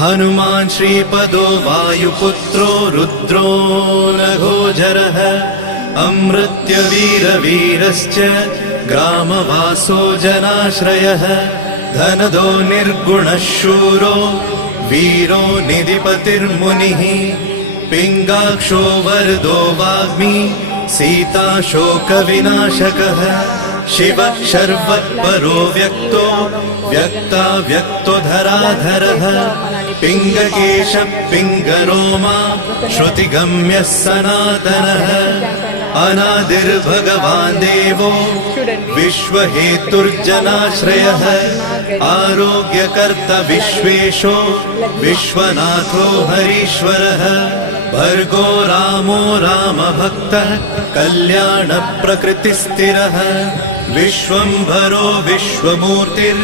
हनुमान् श्रीपदो वायुपुत्रो रुद्रो नघोजरः अमृत्यवीरवीरश्च ग्रामवासो जनाश्रयः धनदो निर्गुणः शूरो वीरो निधिपतिर्मुनिः पिङ्गाक्षो वरदो वाग्मी सीता शोकविनाशकः शिवः शर्वत्परो व्यक्तो व्यक्तो धराधरः पिङ्गकेशः पिङ्गरोमा श्रुतिगम्यः सनातनः अनादिर्भगवान् देवो विश्वहेतुर्जनाश्रयः आरोग्यकर्ता विश्वेशो विश्वनाथो हरीश्वरः भर्गो रामो रामभक्तः कल्याणप्रकृतिस्थिरः विश्वम्भरो विश्वमूर्तिर्